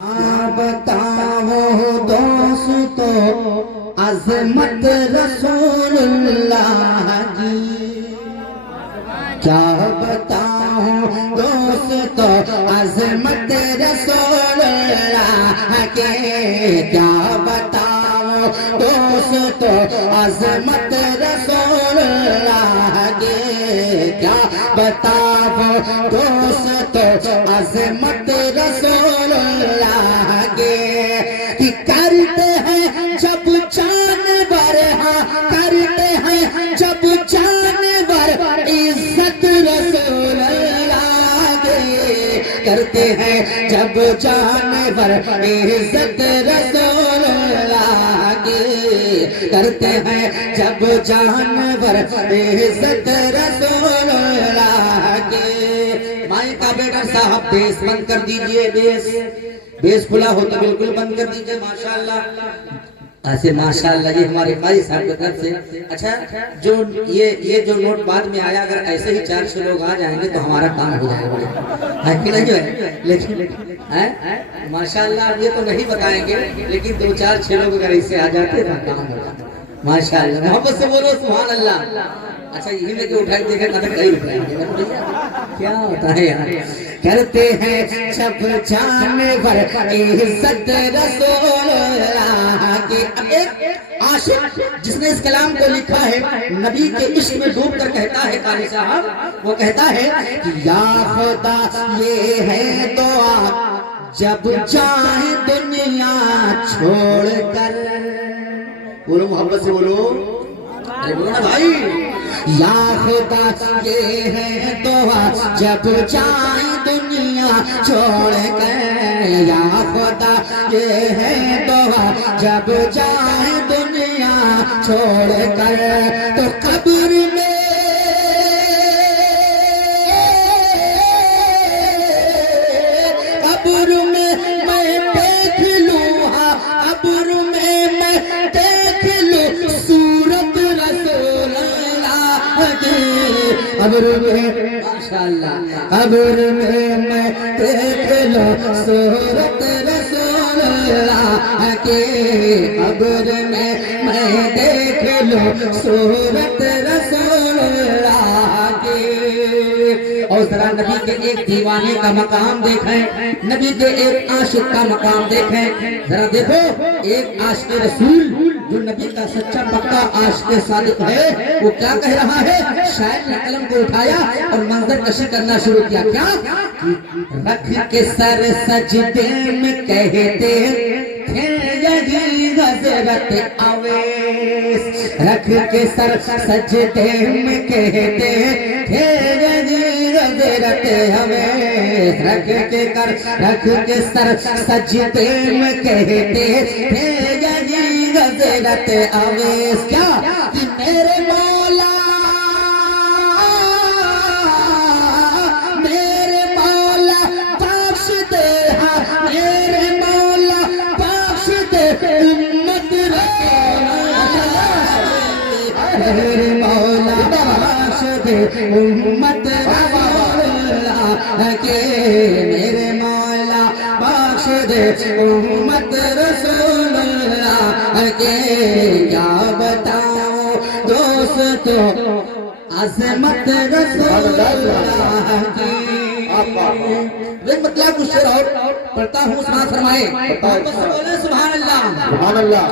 बताओ दोस्तों अज़मत रसूलुल्लाह की, क्या बताऊं दोस्तों अज़मत रसूलुल्लाह के, क्या बताऊं दोस्तों अज़मत रसूलुल्लाह के, क्या बताऊं दोस्तों अज़मत रसूलुल्लाह के। कि करते हैं जब जानवर, हाँ करते हैं जब जानवर इज्जत रसूलुल्लाह के, करते हैं जब जानवर इज्जत रसूलुल्लाह के, करते हैं जब जानवर इज्जत रसूलुल्लाह के। माइक का बेटा साहब बेस बंद कर दीजिए, बेस खुला हो तो बिल्कुल बंद कर दीजिए। माशाल्लाह, ऐसे माशाल्लाह ये हमारे भाई साहब की तरफ से। अच्छा, जो ये जो नोट बाद में आया, अगर ऐसे ही 4-6 लोग आ जाएंगे तो हमारा काम हो जाएगा, है कि नहीं है? लेकिन है माशाल्लाह, ये तो नहीं बताएंगे, लेकिन 2-4-6 लोग अगर ऐसे आ जाते तो काम हो जाता। माशाल्लाह, मोहब्बत से बोलो सुभान अल्लाह। अच्छा, यही लेके उठाई देखे ना, कई रुपए क्या होता है यार। करते हैं जब जानवर इज्जत रसूलुल्लाह की। एक आशिक जिसने इस कलाम को लिखा है, नबी के इश्क में डूब कर कहता है, कारी साहब वो कहता है कि या खुदा ये है दुआ जब चाहे दुनिया छोड़ कर। बोलो मोहब्बत से बोलो, अरे बोलो ना भाई। या खुदा ये है दुआ जब चाहे दुनिया छोड़ कर, या खुदा ये है दुआ जब चाहे दुनिया छोड़ कर। तो कब्र में मैं देख लूं, हाँ कब्र में मैं देख लूं सूरत रसूलुल्लाह की। कब्र में माशाल्लाह, कब्र में मैं देख लूं सूरत रसूलुल्लाह की, कब्र में मैं देख लूं सूरत रसूलुल्लाह की। और जरा नबी के एक दीवाने का मकाम देखें, नबी के एक आशिक का मकाम देखें। जरा देखो, एक आशिक रसूल जो नबी का सच्चा पक्का आशिक सादिक है, वो क्या कह रहा है। शायर ने कलम को उठाया और मंजर कशी करना शुरू किया। क्या रख के सर सजदे में कहते थे यही हज़रत अवैस, रख के सर सजदे में कहते थे यही हज़रत अवैस, रख के सर सजदे में कहते थे यही हज़रत अवैस। क्या कि मेरे मौला बख्श दे, हाँ मेरे मौला बख्श दे उम्मत रसूलुल्लाह, मेरे मौला बख्श दे उम्मत रसूलुल्लाह के, मेरे मौला बख्श दे उम्मत रसूलुल्लाह के। क्या बताऊं दोस्तों अज़मत रसूलुल्लाह की। मतलब कुछ शेर और पढ़ता हूँ, सुना फरमाए। सुभान अल्लाह, सुभान अल्लाह।